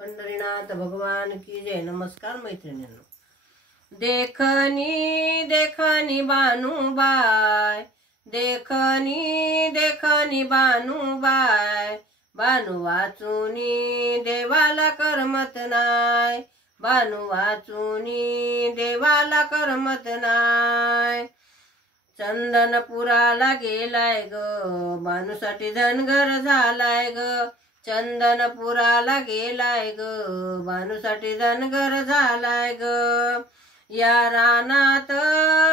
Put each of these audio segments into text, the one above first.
पंढरीनाथ भगवान की जय। नमस्कार मैत्रिणींनो। देखनी देखनी बानुबाई, देखनी देखनी बानुबाई, बानू वाचुनी देवाला करमत नाय, बानू वाचुनी देवाला करमत नाय। चंदनपुराला गेलाय ग, बानूसाठी धनगर झालाय ग, चंदनपुराला गेलाय ग, बानूसाठी धनगर झालाय ग। या रानात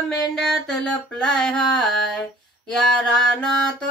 मेंढ्यात लपलाय हाय, या रानात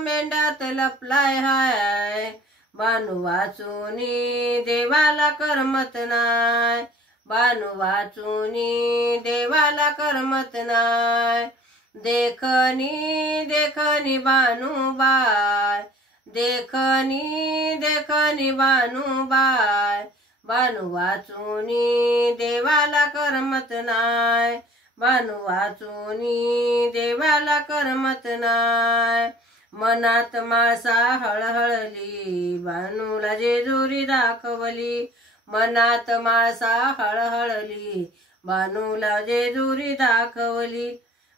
मेंढ्यात लपलाय हाय, बानू वाचुनी देवाला करमत नाय, बानू वाचुनी देवाला करमत नाय। देखनी देखनी बानुबाई, देखनी देखनी बानुबाई, बानू वाचुनी देवाला करमत नाय, बानू वाचुनी देवाला करमत नाय। मनात मासा हळहळली, बानूला जेजुरी दाखवली, मनात मासा हळहळली, बानूला जेजुरी दाखवली।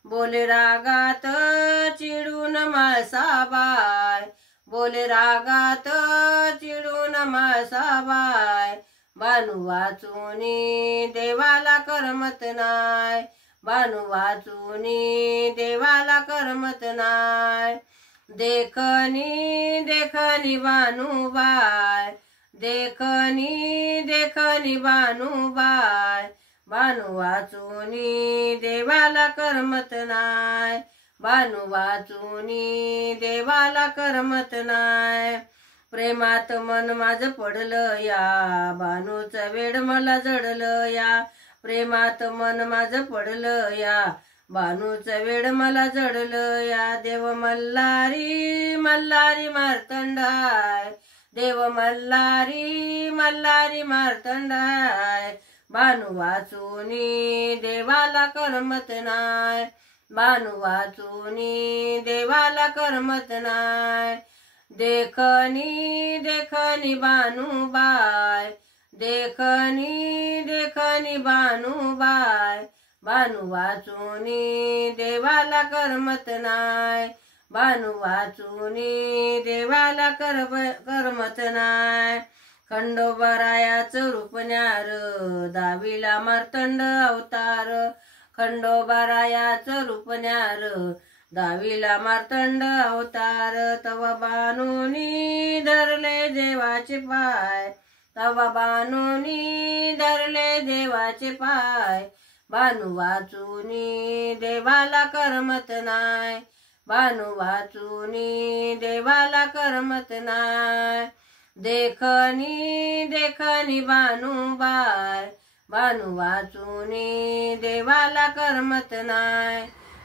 बोले रागात चिडून माळसाबाई, बोले रागात चिडून माळसाबाई, बानू वाचुनी देवाला करमत नाय, बानू वाचुनी देवाला करमत नाय। देखनी देखनी बानुबाई, देखनी देखनी बानुबाई, बानू वाचुनी देवाला करमत नाय, बानू वाचुनी देवाला करमत नाय। प्रेमात मन माझं पडलं या, बानूचा वेड मला जडलं या, प्रेमात मन माझं पडलं या, बानूचा वेड मला जडलं या। देव मल्हारी मल्हारी मार्तंडाय, देव मल्हारी मल्हारी मार्तंडाय, बानू वाचुनी देवाला करमत नाय, बानू वाचुनी देवाला करमत नाय। देखनी देखनी बानुबाई, देखनी देखनी बानुबाई, बानू वाचुनी देवाला करमत नाय, बानू वाचुनी देवाला करमत नाय। खंडोबारायाचं रूप न्यार, दावीला मार्तंड अवतार, खंडोबारायाचं रूप न्यार, दावीला मार्तंड अवतार। तवा बानूनी धरले देवाचे पाय, तवा बानूनी धरले देवाचे पाय, बानू वाचुनी देवाला करमत नाय, बानू वाचुनी देवाला करमत नाय। देखनी देखनी बानुबाई, बानू वाचुनी देवाला करमत नाय,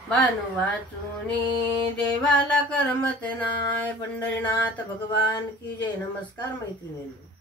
बानू वाचुनी देवाला करमत नाय। पंढरीनाथ भगवान की जय। नमस्कार मैत्रिणींनो।